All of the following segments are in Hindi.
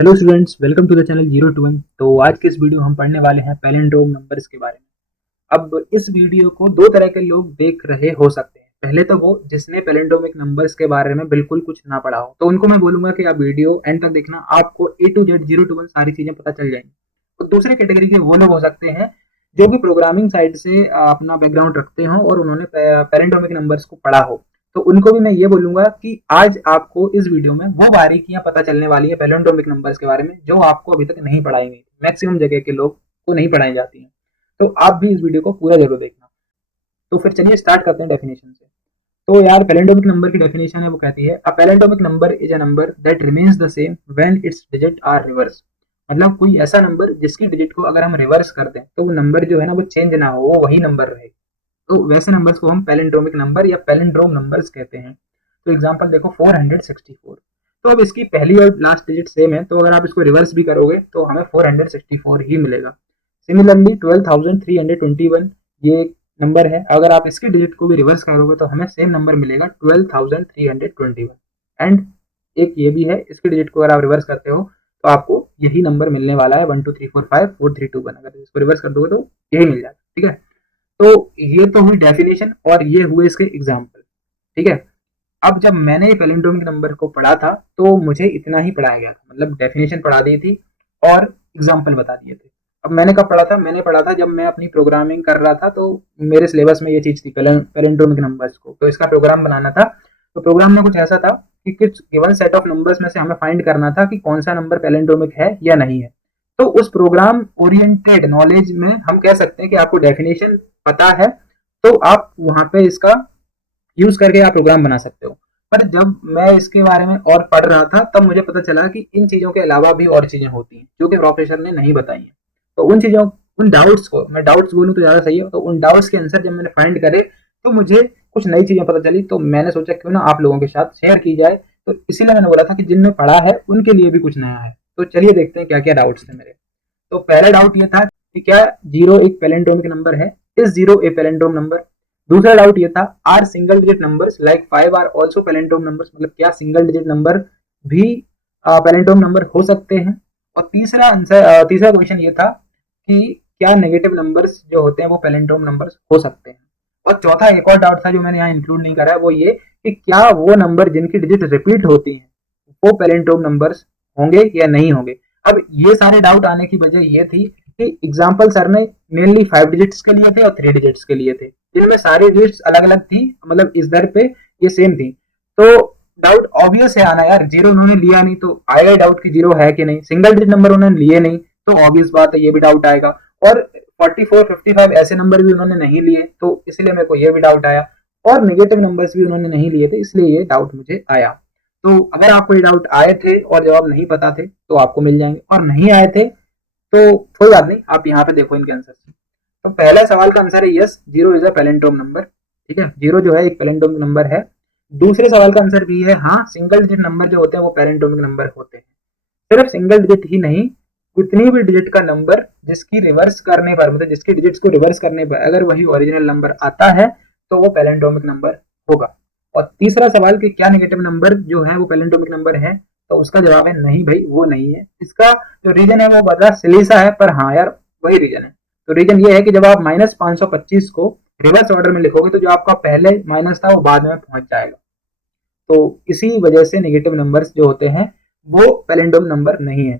Hello students, welcome to the channel 0 to 1। तो आज के इस वीडियो हम पढ़ने वाले हैं पैलिंड्रोम नंबर्स के बारे में। अब इस वीडियो को दो तरह के लोग देख रहे हो सकते हैं। पहले तो वो जिसने पैलिंड्रोमिक नंबर्स के बारे में बिल्कुल कुछ ना पढ़ा हो, तो उनको मैं बोलूंगा कि आप वीडियो एंड तक देखना, आपको A to Z 0 to 1 सारी चीजें पता चल जाएंगी। तो दूसरे कैटेगरी के वो लोग हो सकते हैं जो भी प्रोग्रामिंग साइड से अपना बैकग्राउंड रखते हो और उन्होंने पैलिंड्रोमिक नंबर्स को पढ़ा हो। तो उनको भी मैं ये बोलूंगा कि आज आपको इस वीडियो में वो बारीकियां पता चलने वाली है पैलिंड्रोमिक नंबर्स के बारे में जो आपको अभी तक नहीं पढ़ाई गई, मैक्सिमम जगह के लोग को नहीं पढ़ाई जाती हैं। तो आप भी इस वीडियो को पूरा जरूर देखना। तो फिर चलिए स्टार्ट करते हैं डेफिनेशन से। तो यार पैलिंड्रोमिक नंबर की डेफिनेशन है, वो कहती है a palindromic number is a number that remains the same when its digit are reverse. मतलब कोई ऐसा नंबर जिसकी डिजिट को अगर हम रिवर्स कर दें तो वो नंबर जो है ना वो चेंज ना हो, वो वही नंबर रहे। तो वैसे नंबर्स को हम पैलिंड्रोमिक नंबर या पैलिंड्रोम नंबर्स कहते हैं। तो एग्जांपल देखो 464। तो अब इसकी पहली और लास्ट डिजिट सेम है, तो अगर आप इसको रिवर्स भी करोगे तो हमें 464 ही मिलेगा। सिमिलरली 12321 ये नंबर है, अगर आप इसकी डिजिट को भी रिवर्स करोगे तो हमें सेम नंबर मिलेगा 12321। एंड एक ये भी है, इसकी डिजिट को अगर आप रिवर्स करते हो तो आपको यही नंबर मिलने वाला है 123454321। अगर इसको रिवर्स कर दोगे तो यही मिल जाएगा। ठीक है, तो ये तो हुई डेफिनेशन और ये हुए इसके एग्जाम्पल। ठीक है, अब जब मैंने ये पैलिंड्रोमिक नंबर को पढ़ा था तो मुझे इतना ही पढ़ाया गया था, मतलब डेफिनेशन पढ़ा दी थी और एग्जाम्पल बता दिए थे। अब मैंने कब पढ़ा था? मैंने पढ़ा था जब मैं अपनी प्रोग्रामिंग कर रहा था, तो मेरे सिलेबस में ये चीज थी पैलिंड्रोमिक नंबर्स को, तो इसका प्रोग्राम बनाना था। तो प्रोग्राम में कुछ ऐसा था कि कुछ गिवन सेट ऑफ नंबर्स में से हमें फाइंड करना था कि कौन सा नंबर पैलिंड्रोमिक है या नहीं है। तो उस प्रोग्राम ओरिएंटेड नॉलेज में हम कह सकते हैं कि आपको डेफिनेशन पता है तो आप वहां पे इसका यूज करके आप प्रोग्राम बना सकते हो। पर जब मैं इसके बारे में और पढ़ रहा था तब मुझे पता चला कि इन चीजों के अलावा भी और चीजें होती हैं जो कि प्रोफेसर ने नहीं बताई हैं। तो उन चीजों, उन डाउट्स को, मैं डाउट्स बोलूँ तो ज्यादा सही है, तो उन डाउट्स के आंसर जब मैंने फाइंड करे तो मुझे कुछ नई चीजें पता चली। तो मैंने सोचा क्यों ना आप लोगों के साथ शेयर की जाए। तो इसीलिए मैंने बोला था कि जिनने पढ़ा है उनके लिए भी कुछ नया है। तो चलिए देखते हैं क्या क्या डाउट्स थे मेरे। तो पहला डाउट ये था कि क्या जीरो एक पैलिंड्रोमिक नंबर है? Is zero a palindrome number? दूसरा डाउट ये था are single digit numbers like 5 are also palindrome numbers? मतलब क्या सिंगल डिजिट नंबर भी पैलिंड्रोम नंबर हो सकते हैं? और तीसरा क्वेश्चन ये था कि क्या नेगेटिव नंबर्स जो होते हैं वो पैलिंड्रोम नंबर्स हो सकते हैं? और चौथा एक और डाउट था जो मैंने यहाँ इंक्लूड नहीं करा है, वो ये कि क्या वो नंबर जिनकी डिजिट रिपीट होती हैं वो पैलिंड्रोम नंबर्स होंगे या नहीं होंगे? अब ये सारे डाउट आने की वजह ये थी कि एग्जाम्पल सर ने मेनली 5 डिजिट्स के लिए थे और 3 डिजिट्स के लिए थे, जिनमें सारी डिजिट्स अलग अलग थी, मतलब इस दर पे ये सेम थी। तो डाउट ऑब्वियस है आना यार, जीरो उन्होंने लिया नहीं तो आएगा डाउट कि जीरो है कि नहीं। सिंगल डिजिट नंबर उन्होंने लिए नहीं तो ऑब्वियस बात है ये भी डाउट आएगा। और 44 55 ऐसे नंबर भी उन्होंने नहीं लिए तो इसलिए मेरे को ये भी डाउट आया। और नेगेटिव नंबर्स भी उन्होंने नहीं लिए थे, इसलिए ये डाउट मुझे आया। तो अगर आपको ये डाउट आए थे और जवाब नहीं पता थे तो आपको मिल जाएंगे, और नहीं आए थे तो कोई बात नहीं, आप यहाँ पे देखो इनके आंसर। तो पहला सवाल का आंसर है yes, zero is a palindrome number. ठीक है, जीरो जो है एक पैलिंड्रोम नंबर है। दूसरे सवाल का आंसर भी है हाँ, सिंगल डिजिट नंबर जो होते हैं वो पैलिंड्रोमिक नंबर होते हैं। सिर्फ सिंगल डिजिट ही नहीं, कितनी भी डिजिट का नंबर जिसकी रिवर्स करने पर, मतलब जिसकी डिजिट्स को रिवर्स करने पर अगर वही ओरिजिनल नंबर आता है तो वो पैलिंड्रोमिक नंबर होगा। और तीसरा सवाल कि क्या नेगेटिव नंबर जो है वो पैलिंड्रोमिक नंबर है, तो उसका जवाब है नहीं भाई, वो नहीं है। इसका जो रीजन है वो बड़ा सिलीसा है, पर हाँ यार वही रीजन है। तो रीजन ये है कि जब आप -525 को रिवर्स ऑर्डर में लिखोगे तो जो आपका पहले माइनस था वो बाद में पहुंच जाएगा। तो इसी वजह से नेगेटिव नंबर्स जो होते हैं वो पैलिंड्रोम नंबर नहीं है।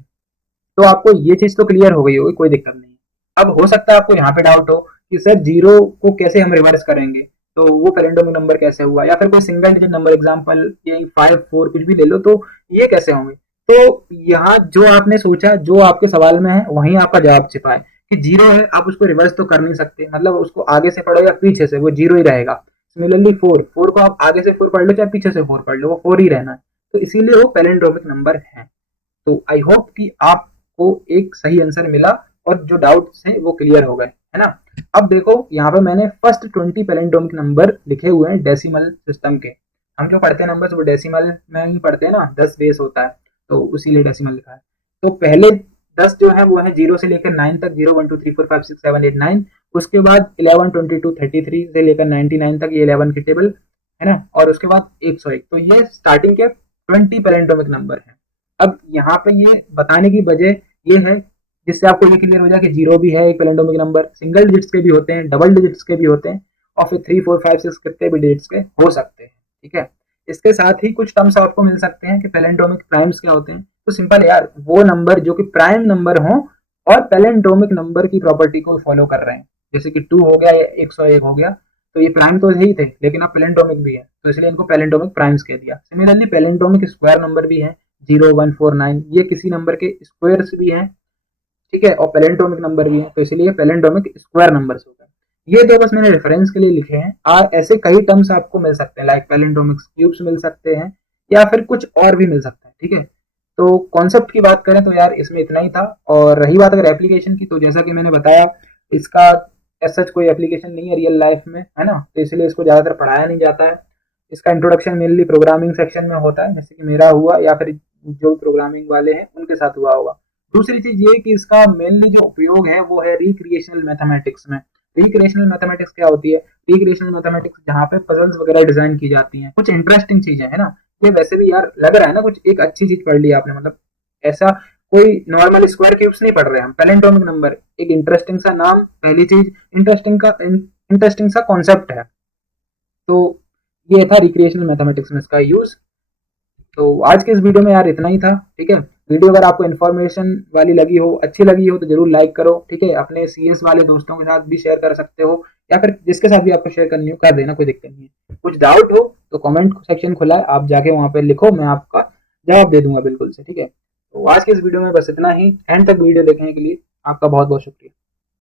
तो आपको ये चीज तो क्लियर हो गई होगी, कोई दिक्कत नहीं। अब हो सकता है आपको यहाँ पे डाउट हो कि सर जीरो को कैसे हम रिवर्स करेंगे, तो वो पैलिंड्रोमिक नंबर कैसे हुआ, या फिर कोई सिंगल डिजिट नंबर एग्जांपल ये 5 4 कुछ भी ले लो तो ये कैसे होंगे। तो यहाँ जो आपने सोचा, जो आपके सवाल में है वहीं आपका जवाब छिपा है कि जीरो है, आप उसको रिवर्स तो कर नहीं सकते, मतलब उसको आगे से पढ़ो या पीछे से वो जीरो ही रहेगा। सिमिलरली फोर, फोर को आप आगे से फोर पढ़ लो चाहे पीछे से फोर पढ़ लो, वो फोर ही रहना है। तो इसीलिए वो पैलिंड्रोमिक नंबर है। तो आई होप कि आपको एक सही आंसर मिला और जो डाउट्स हैं वो क्लियर हो गए, है ना। अब देखो यहाँ पे मैंने फर्स्ट 20 पैलिंड्रोमिक नंबर लिखे हुए हैं डेसिमल सिस्टम के। हम जो पढ़ते हैं नंबर्स वो डेसिमल में ही पढ़ते हैं ना, 10 बेस होता है तो उसीलिए डेसिमल लिखा है। तो पहले 10 जो है वो है 0 से लेकर 9 तक, 0 1 2 3 4 5 6 7 8 9। उसके बाद 11 22 33 से लेकर 99 तक, ये 11 की टेबल है ना। और उसके बाद 101। तो ये स्टार्टिंग के 20 पैलिंड्रोमिक नंबर है। अब यहाँ पे ये बताने की वजह ये है जिससे आपको ये क्लियर हो जाए कि जीरो भी है एक पैलिंड्रोमिक नंबर, सिंगल डिजिट्स के भी होते हैं, डबल डिजिट्स के भी होते हैं, और फिर 3 4 5 6 कितने भी डिजिट्स के हो सकते हैं। ठीक है, इसके साथ ही कुछ टर्म्स आपको मिल सकते हैं कि पैलिंड्रोमिक प्राइम्स क्या होते हैं। तो सिंपल है यार, वो नंबर जो कि प्राइम नंबर हो और पैलिंड्रोमिक नंबर की प्रॉपर्टी को फॉलो कर रहे हैं, जैसे कि 2 हो गया या 101 हो गया, तो ये प्राइम तो यही थे लेकिन अब पैलिंड्रोमिक भी है, तो इसलिए इनको पैलिंड्रोमिक प्राइम्स कह दिया। सिमिलरली पैलिंड्रोमिक स्क्वायर नंबर भी है 0 1 4 9, ये किसी नंबर के स्क्वायर्स भी हैं। ठीक है, और पैलिंड्रोमिक नंबर भी है, तो इसलिए पैलिंड्रोमिक स्क्वायर नंबर्स हो गए। ये तो बस मैंने रेफरेंस के लिए लिखे हैं, और ऐसे कई टर्म्स आपको मिल सकते हैं, लाइक पैलिंड्रोमिक क्यूब्स मिल सकते हैं या फिर कुछ और भी मिल सकते हैं। ठीक है, तो कॉन्सेप्ट की बात करें तो यार इसमें इतना ही था। और रही बात अगर एप्लीकेशन की, तो जैसा कि मैंने बताया, इसका ऐसा कोई एप्लीकेशन नहीं है रियल लाइफ में, है ना, तो इसलिए इसको ज़्यादातर पढ़ाया नहीं जाता है। इसका इंट्रोडक्शन मेनली प्रोग्रामिंग सेक्शन में होता है, जैसे कि मेरा हुआ या फिर जो प्रोग्रामिंग वाले हैं उनके साथ हुआ होगा। दूसरी चीज ये कि इसका मेनली जो उपयोग है वो है रिक्रिएशनल मैथमेटिक्स में। रिक्रिएशनल मैथमेटिक्स क्या होती है? रिक्रिएशनल मैथमेटिक्स जहाँ पे पजल्स वगैरह डिजाइन की जाती हैं, कुछ इंटरेस्टिंग चीजें है ना। ये वैसे भी यार लग रहा है ना कुछ एक अच्छी चीज पढ़ ली आपने, मतलब ऐसा कोई नॉर्मल स्क्वायर क्यूब्स नहीं पढ़ रहे हम, पैलिंड्रोमिक नंबर, एक इंटरेस्टिंग सा नाम, पहली चीज इंटरेस्टिंग सा कॉन्सेप्ट है। तो ये था रिक्रिएशनल मैथमेटिक्स में इसका यूज। तो आज के इस वीडियो में यार इतना ही था। ठीक है, वीडियो अगर आपको इन्फॉर्मेशन वाली लगी हो, अच्छी लगी हो, तो जरूर लाइक करो। ठीक है, अपने सीएस वाले दोस्तों के साथ भी शेयर कर सकते हो, या फिर जिसके साथ भी आपको शेयर करनी हो कर देना, कोई दिक्कत नहीं है। कुछ डाउट हो तो कमेंट सेक्शन खुला है, आप जाके वहां पे लिखो, मैं आपका जवाब दे दूंगा बिल्कुल से। ठीक है, तो आज के इस वीडियो में बस इतना ही। एंड तक वीडियो देखने के लिए आपका बहुत बहुत शुक्रिया।